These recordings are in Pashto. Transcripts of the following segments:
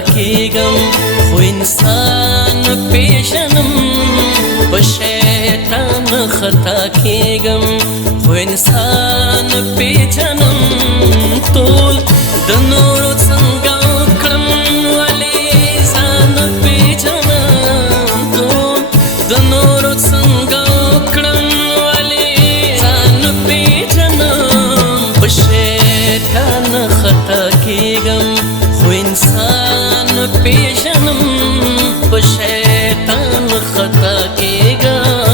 کېږم خو انسان پیژنم په شیطان خطا کېږم خو انسان پیژنم ټول د نورو څنګه وکړم ولې ځان پیژنم ټول د نورو څنګه وکړم ولې ځان پیژنم په شیطان خطا کېږم خو انسان پیژنم په شیطان خطا کېږم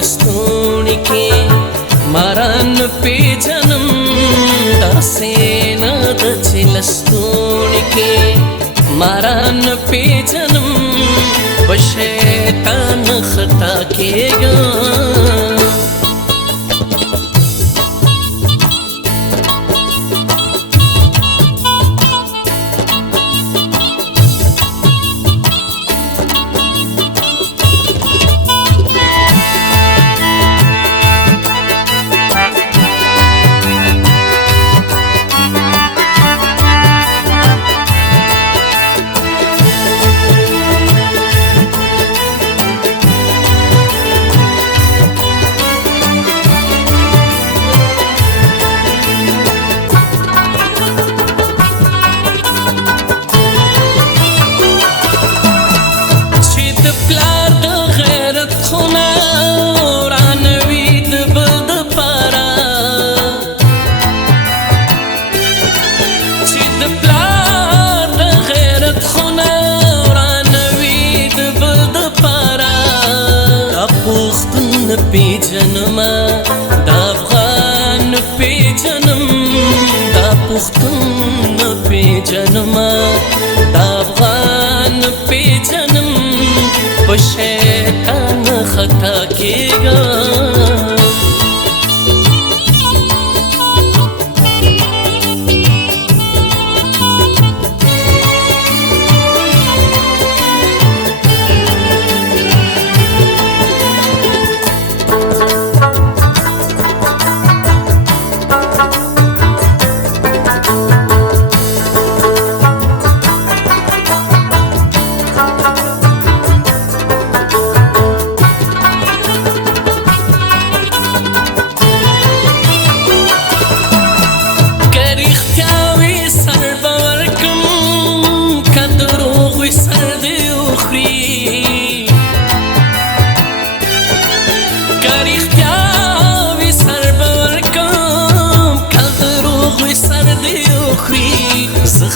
لستوڼي کې ماران پیژنم داسې نه ده چې لستوڼي کې ماران پیژنم په شیطان خطا کېږم پیژنم دا افغان پیژنم دا پښتون پیژنم دا افغان پیژنم په شیطان خطا کېږم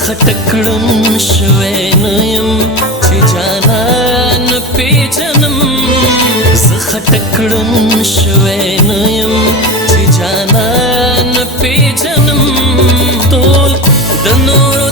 خټکړم شوی نه یم چې جانان پیژنم زه خټکړم شوی نه یم چې جانان پیژنم ټول د نورو